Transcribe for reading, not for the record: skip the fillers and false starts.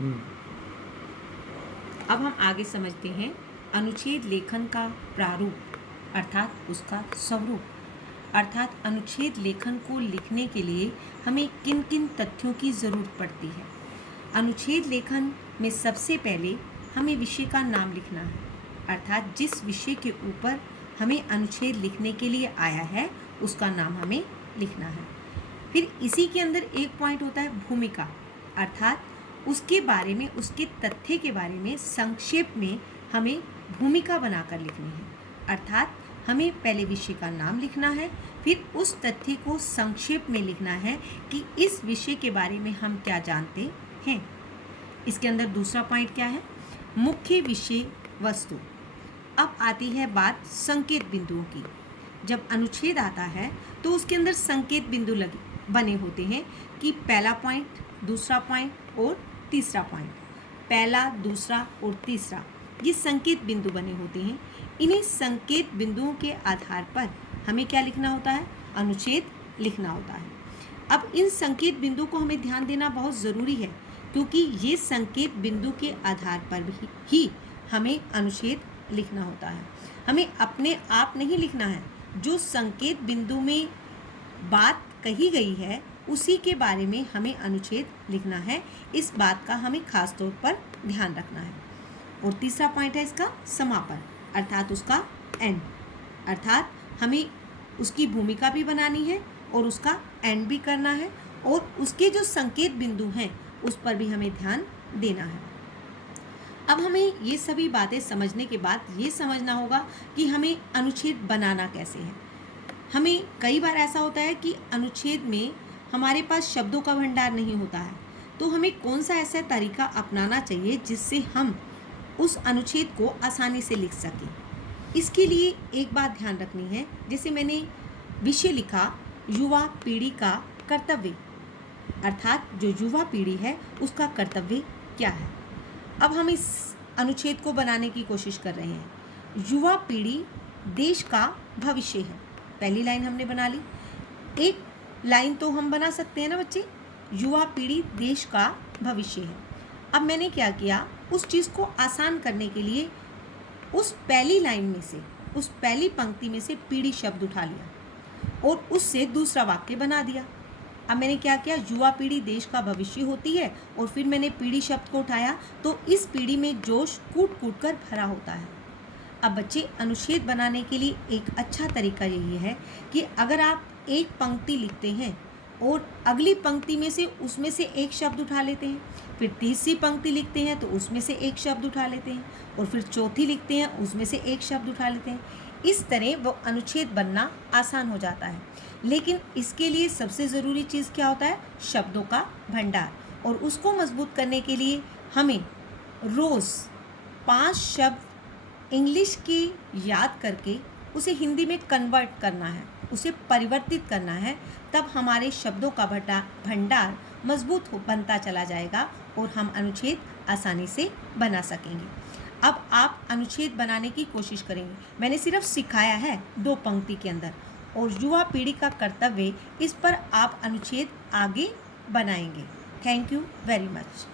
अब हम आगे समझते हैं अनुच्छेद लेखन का प्रारूप अर्थात उसका स्वरूप। अर्थात अनुच्छेद लेखन को लिखने के लिए हमें किन किन तथ्यों की ज़रूरत पड़ती है। अनुच्छेद लेखन में सबसे पहले हमें विषय का नाम लिखना है, अर्थात जिस विषय के ऊपर हमें अनुच्छेद लिखने के लिए आया है उसका नाम हमें लिखना है। फिर इसी के अंदर एक पॉइंट होता है भूमिका, अर्थात उसके बारे में, उसके तथ्य के बारे में संक्षेप में हमें भूमिका बनाकर लिखनी है। अर्थात हमें पहले विषय का नाम लिखना है, फिर उस तथ्य को संक्षेप में लिखना है कि इस विषय के बारे में हम क्या जानते हैं। इसके अंदर दूसरा पॉइंट क्या है, मुख्य विषय वस्तु। अब आती है बात संकेत बिंदुओं की। जब अनुच्छेद आता है तो उसके अंदर संकेत बिंदु बने होते हैं कि पहला पॉइंट, दूसरा पॉइंट और तीसरा पॉइंट। पहला, दूसरा और तीसरा ये संकेत बिंदु बने होते हैं। इन्हीं संकेत बिंदुओं के आधार पर हमें क्या लिखना होता है, अनुच्छेद लिखना होता है। अब इन संकेत बिंदु को हमें ध्यान देना बहुत ज़रूरी है, क्योंकि ये संकेत बिंदु के आधार पर ही हमें अनुच्छेद लिखना होता है। हमें अपने आप नहीं लिखना है, जो संकेत बिंदु में बात कही गई है उसी के बारे में हमें अनुच्छेद लिखना है। इस बात का हमें खास तौर पर ध्यान रखना है। और तीसरा पॉइंट है इसका समापन, अर्थात उसका एंड। अर्थात हमें उसकी भूमिका भी बनानी है और उसका एंड भी करना है, और उसके जो संकेत बिंदु हैं उस पर भी हमें ध्यान देना है। अब हमें ये सभी बातें समझने के बाद ये समझना होगा कि हमें अनुच्छेद बनाना कैसे है। हमें कई बार ऐसा होता है कि अनुच्छेद में हमारे पास शब्दों का भंडार नहीं होता है, तो हमें कौन सा ऐसा तरीका अपनाना चाहिए जिससे हम उस अनुच्छेद को आसानी से लिख सकें। इसके लिए एक बात ध्यान रखनी है, जैसे मैंने विषय लिखा युवा पीढ़ी का कर्तव्य, अर्थात जो युवा पीढ़ी है उसका कर्तव्य क्या है। अब हम इस अनुच्छेद को बनाने की कोशिश कर रहे हैं। युवा पीढ़ी देश का भविष्य है, पहली लाइन हमने बना ली। एक लाइन तो हम बना सकते हैं ना बच्चे, युवा पीढ़ी देश का भविष्य है। अब मैंने क्या किया, उस चीज़ को आसान करने के लिए उस पहली लाइन में से, उस पहली पंक्ति में से पीढ़ी शब्द उठा लिया और उससे दूसरा वाक्य बना दिया। अब मैंने क्या किया, युवा पीढ़ी देश का भविष्य होती है और फिर मैंने पीढ़ी शब्द को उठाया, तो इस पीढ़ी में जोश कूट कूट कर भरा होता है। अब बच्चे, अनुच्छेद बनाने के लिए एक अच्छा तरीका यही है कि अगर आप एक पंक्ति लिखते हैं और अगली पंक्ति में से उसमें से एक शब्द उठा लेते हैं, फिर तीसरी पंक्ति लिखते हैं तो उसमें से एक शब्द उठा लेते हैं, और फिर चौथी लिखते हैं उसमें से एक शब्द उठा लेते हैं, इस तरह वो अनुच्छेद बनना आसान हो जाता है। लेकिन इसके लिए सबसे ज़रूरी चीज़ क्या होता है, शब्दों का भंडार। और उसको मजबूत करने के लिए हमें रोज़ 5 शब्द इंग्लिश के याद करके उसे हिंदी में कन्वर्ट करना है, उसे परिवर्तित करना है। तब हमारे शब्दों का भंडार मजबूत बनता चला जाएगा और हम अनुच्छेद आसानी से बना सकेंगे। अब आप अनुच्छेद बनाने की कोशिश करेंगे। मैंने सिर्फ सिखाया है 2 पंक्ति के अंदर, और युवा पीढ़ी का कर्तव्य, इस पर आप अनुच्छेद आगे बनाएंगे। Thank you very much.